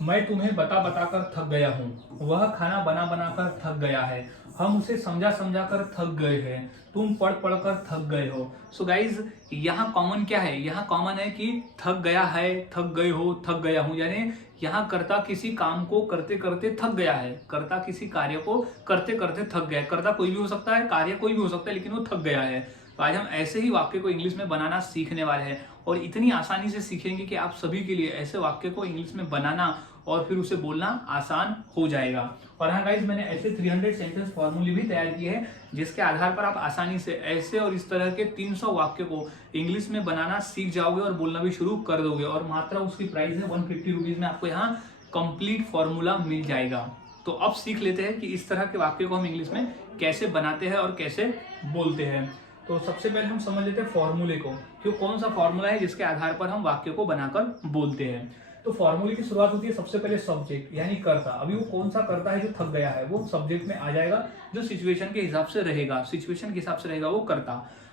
मैं तुम्हें बता बता कर थक गया हूँ, वह खाना बना बना कर थक गया है, हम उसे समझा समझा कर थक गए हैं, तुम पढ़ पढ़ कर थक गए हो। सो गाइज यहाँ कॉमन क्या है, यहाँ कॉमन है कि थक गया है, थक गए हो, थक गया हूँ। यानी यहाँ कर्ता किसी काम को करते करते थक गया है, कर्ता किसी कार्य को करते करते थक गया है। कर्ता कोई भी हो सकता है, कार्य कोई भी हो सकता है, लेकिन वो थक गया है। तो आज हम ऐसे ही वाक्य को इंग्लिश में बनाना सीखने वाले हैं और इतनी आसानी से सीखेंगे कि आप सभी के लिए ऐसे वाक्य को इंग्लिश में बनाना और फिर उसे बोलना आसान हो जाएगा। और हाँ गाइज, मैंने ऐसे 300 सेंटेंस फॉर्मूले भी तैयार किए हैं जिसके आधार पर आप आसानी से ऐसे और इस तरह के 300 वाक्य को इंग्लिश में बनाना सीख जाओगे और बोलना भी शुरू कर दोगे। और मात्र उसकी प्राइस है 150 रुपीज में आपको यहाँ कंप्लीट फॉर्मूला मिल जाएगा। तो अब सीख लेते हैं कि इस तरह के वाक्य को हम इंग्लिश में कैसे बनाते हैं और कैसे बोलते हैं। तो सबसे पहले हम समझ लेते हैं फॉर्मूले को, कि कौन सा फॉर्मूला है जिसके आधार पर हम वाक्य को बनाकर बोलते हैं। तो फॉर्मूले की शुरुआत होती है सबसे पहले सब्जेक्ट यानी कर्ता। अभी वो कौन सा कर्ता है जो थक गया है, वो सब्जेक्ट में आ जाएगा, जो सिचुएशन के हिसाब से रहेगा, सिचुएशन के हिसाब से रहेगा वो कर्ता।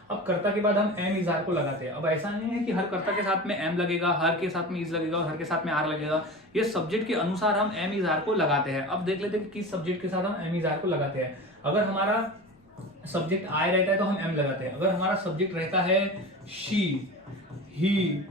अब कर्ता के बाद हम एम इज आर को लगाते हैं। अब ऐसा नहीं है कि हर कर्ता के साथ में एम लगेगा, हर के साथ में इज लगेगा और हर के साथ में आर लगेगा। ये सब्जेक्ट के अनुसार हम एम इज आर को लगाते हैं। अब देख लेते हैं कि किस सब्जेक्ट के साथ हम एम इज आर को लगाते हैं। अगर हमारा सब्जेक्ट आई रहता है तो हम एम लगाते हैं। अगर हमारा सब्जेक्ट रहता है शी, ही,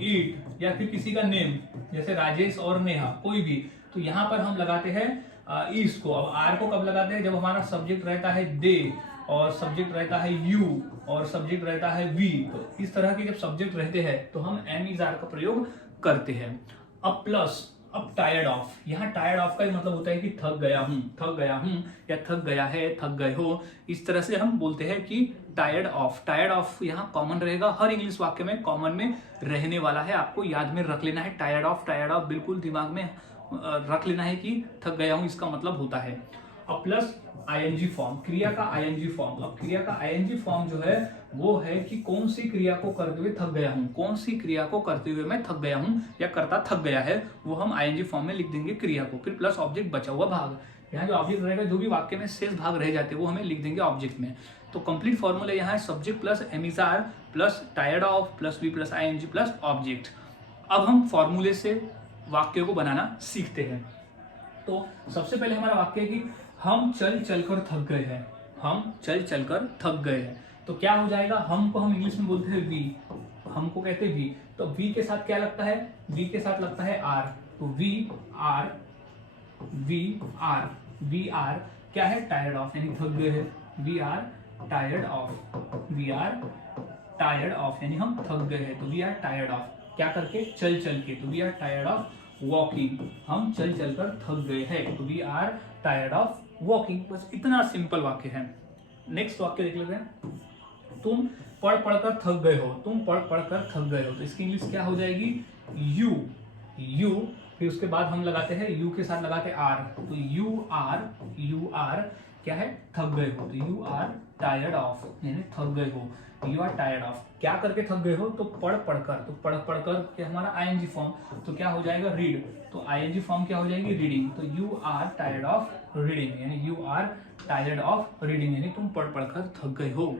इट या फिर किसी का नेम जैसे राजेश और नेहा, कोई भी, तो यहाँ पर हम लगाते हैं इस को। अब आर को कब लगाते हैं, जब हमारा सब्जेक्ट रहता है दे और सब्जेक्ट रहता है यू और सब्जेक्ट रहता है वी। तो इस तरह के जब सब्जेक्ट रहते हैं तो हम एम इज आर का प्रयोग करते हैं। अब प्लस, अब टायर्ड ऑफ, यहाँ टायर्ड ऑफ का ही मतलब होता है कि थक गया हूँ, थक गया हूँ या थक गया है, थक गए हो। इस तरह से हम बोलते हैं कि टायर्ड ऑफ। टायर्ड ऑफ यहाँ कॉमन रहेगा, हर इंग्लिश वाक्य में कॉमन में रहने वाला है, आपको याद में रख लेना है। टायर्ड ऑफ बिल्कुल दिमाग में रख लेना है कि थक गया हूँ इसका मतलब होता है। अब प्लस आईएनजी फॉर्म, क्रिया का आईएनजी फॉर्म। अब क्रिया का आईएनजी फॉर्म जो है वो है कि कौन सी क्रिया को करते हुए थक गया हूं, कौन सी क्रिया को करते हुए मैं थक गया हूं या कर्ता थक गया है, वो हम आईएनजी फॉर्म में लिख देंगे क्रिया को। फिर प्लस ऑब्जेक्ट बचा हुआ भाग, यहाँ जो ऑब्जेक्ट रहेगा, जो भी वाक्य में शेष भाग रह जाते हैं वो हमें लिख देंगे ऑब्जेक्ट में। तो कंप्लीट फॉर्मूला यहाँ है subject plus am is are plus tired of plus V plus ING plus object. अब हम फॉर्मूले से वाक्य को बनाना सीखते हैं। तो सबसे पहले हमारा वाक्य है कि हम चल चलकर थक गए हैं, हम चल चलकर थक गए हैं। तो क्या हो जाएगा, हम को हम इंग्लिश में बोलते हैं वी, हमको कहते हैं वी। तो वी के साथ क्या लगता है, वी के साथ लगता है आर। तो we are, we are, we are क्या है, टायर्ड ऑफ यानी थक गए हैं। We are tired of, we are tired of यानी हम थक गए हैं। तो वी आर टायर्ड ऑफ क्या करके, चल चल के। तो we are tired of walking, हम चल चलकर थक गए हैं। तो we are tired of walking. बस इतना सिंपल वाक्य है। नेक्स्ट वाक्य देख लेते हैं, तुम पढ़ पढ़कर थक गए हो, तुम पढ़ पढ़कर थक गए हो। तो इसकी इंग्लिश क्या हो जाएगी, यू, यू, फिर उसके बाद हम लगाते हैं यू के साथ लगाते हैं आर। तो यू आर क्या है, थक गए हो। तो यू आर टायर्ड ऑफ यानी थक गए हो, यू आर टायर्ड ऑफ क्या करके थक गए हो, तो पढ़ पढ़कर। तो पढ़ पढ़कर क्या हमारा आईएनजी फॉर्म, तो क्या हो जाएगा रीड। तो आईएनजी फॉर्म क्या हो जाएगी, रीडिंग। तो you are tired of reading यानी you are tired of reading यानी तुम पढ़ पढ़कर थक गए हो।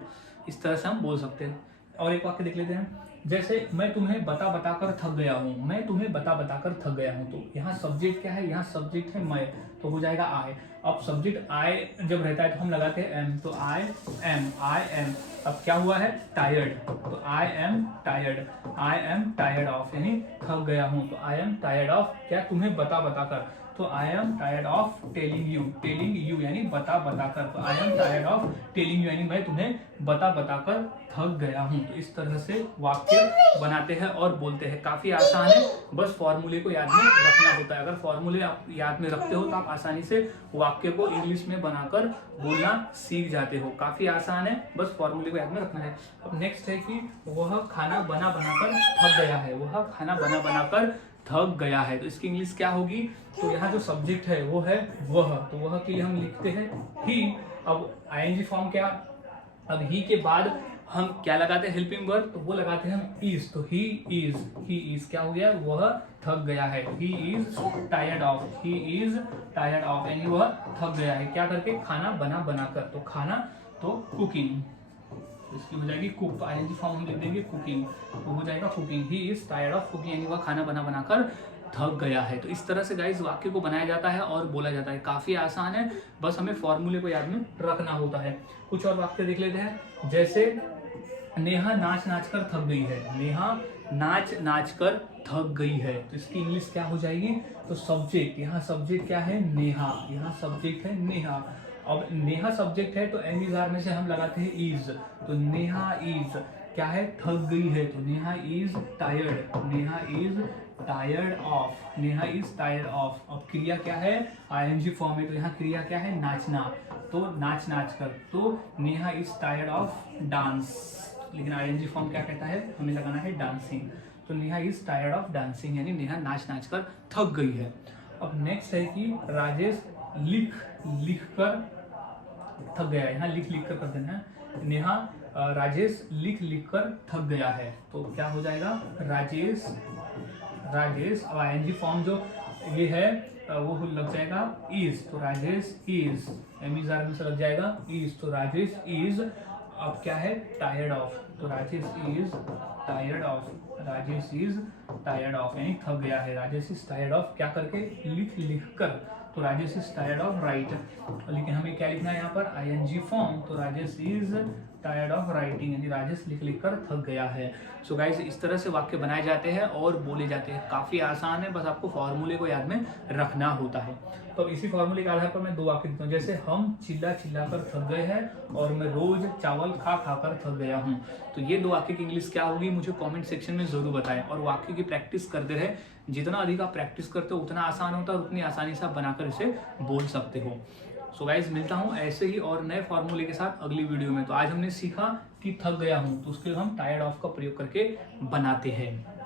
इस तरह से हम बोल सकते हैं। और एक वाक्य देख लेते हैं, जैसे मैं तुम्हें बता बता कर थक गया हूँ, मैं तुम्हें बता बता कर थक गया हूँ। तो यहाँ सब्जेक्ट क्या है, यहाँ सब्जेक्ट है मैं, तो हो जाएगा आई। अब सब्जेक्ट आई जब रहता है तो हम लगाते हैं एम। तो आई एम। अब क्या हुआ है, टायर्ड। तो आई एम टायर्ड ऑफ यानी थक गया हूँ। तो आई एम टायर्ड ऑफ क्या, तुम्हें बता बता कर। तो I am tired of telling you यानी बता बता कर। तो I am tired of telling you यानी मैं तुम्हें बता बता कर थक गया हूँ। तो इस तरह से वाक्य बनाते हैं और बोलते हैं। काफी आसान है, बस फॉर्मूले को याद में रखना होता है। अगर फॉर्मूले आप याद में रखते हो तो आप आसानी से वाक्य को इंग्लिश में बनाकर बोलना सीख जाते हो। काफी आसान है, बस फॉर्मूले को याद में रखना है। अब नेक्स्ट है कि वह खाना बना बनाकर थक गया है, वह खाना बना बनाकर थक गया है। तो इसकी इंग्लिश क्या होगी, तो यहाँ जो सब्जेक्ट है वो है वह, तो वह के लिए हम लिखते हैं ही। अब आईएनजी फॉर्म क्या, अब ही के बाद हम क्या लगाते हैं, हेल्पिंग वर्ब, तो वो लगाते हैं हम इज। तो ही इज क्या हो गया, वह थक गया है। ही इज टायर्ड ऑफ यानी वह थक गया है क्या करके, खाना बना बनाकर। तो खाना तो कुकिंग, इसकी हो जाएगी कुक। आईएनजी फॉर्म हम लिख देंगे कुकिंग, तो हो जाएगा cooking. He is tired of cooking यानी वह खाना बना बनाकर थक गया है। तो इस तरह से गाइस वाक्य को बनाया जाता है और बोला जाता है। काफ़ी आसान है, बस हमें फॉर्मूले को याद में रखना होता है। कुछ और वाक्य देख लेते हैं, जैसे नेहा नाच नाच कर थक गई है। नेहा नाच नाच कर थक गई है, तो इसकी इंग्लिश क्या हो जाएगी? तो सब्जेक्ट, यहाँ सब्जेक्ट क्या है? नेहा, यहाँ सब्जेक्ट है नेहा। अब नेहा सब्जेक्ट है तो एम इज आर में से हम लगाते हैं इज, तो नेहा इज क्या है? थक गई है, तो Neha is tired, Neha is tired of, Neha is tired of. अब क्रिया क्या है? आईएनजी फॉर्म है, तो यहाँ क्रिया क्या है? नाचना, तो नाच नाच कर, तो Neha is tired of dance, लेकिन आईएनजी फॉर्म क्या कहता है? हमें लगाना है डांसिंग, तो Neha is tired of dancing, यानी नेहा नाच नाच कर थक गई है। अब नेक्स्ट है कि राजेश लिख लिख कर थक गया है। यहाँ लिख लिख कर देना है। नेहा राजेश लिख लिख कर थक गया है, तो क्या हो जाएगा? राजेश, राजेश। अब आईएनजी फॉर्म जो ये है वो लग जाएगा इज, तो Rajesh is, am is are में से लग जाएगा इज, तो राजेश इज अब क्या है? टायर्ड ऑफ, तो Rajesh is tired of, Rajesh is tired of, यानी थक गया है। राजेश इज टायर्ड ऑफ क्या करके? लिख लिख कर, तो Rajesh is tired of right, लेकिन हमें क्या लिखना है यहाँ पर? आईएनजी फॉर्म, तो Rajesh is tired of writing, यानी राजेश लिख लिख कर थक गया है। सो गाइस इस तरह से वाक्य बनाए जाते हैं और बोले जाते हैं। काफ़ी आसान है, बस आपको फॉर्मूले को याद में रखना होता है। तो इसी फॉर्मूले के आधार पर मैं दो वाक्य देता हूँ, जैसे हम चिल्ला चिल्ला कर थक गए हैं और मैं रोज चावल खा खा कर थक गया हूँ। तो ये दो वाक्य की इंग्लिश क्या होगी मुझे कमेंट सेक्शन में जरूर बताएं, और वाक्य की प्रैक्टिस करते रहे। जितना अधिक आप प्रैक्टिस करते हो उतना आसान होता है और उतनी आसानी से आप बनाकर इसे बोल सकते हो। सो गाइज मिलता हूँ ऐसे ही और नए फॉर्मूले के साथ अगली वीडियो में। तो आज हमने सीखा कि थक गया हूँ, तो उसके हम टायर्ड ऑफ का प्रयोग करके बनाते हैं।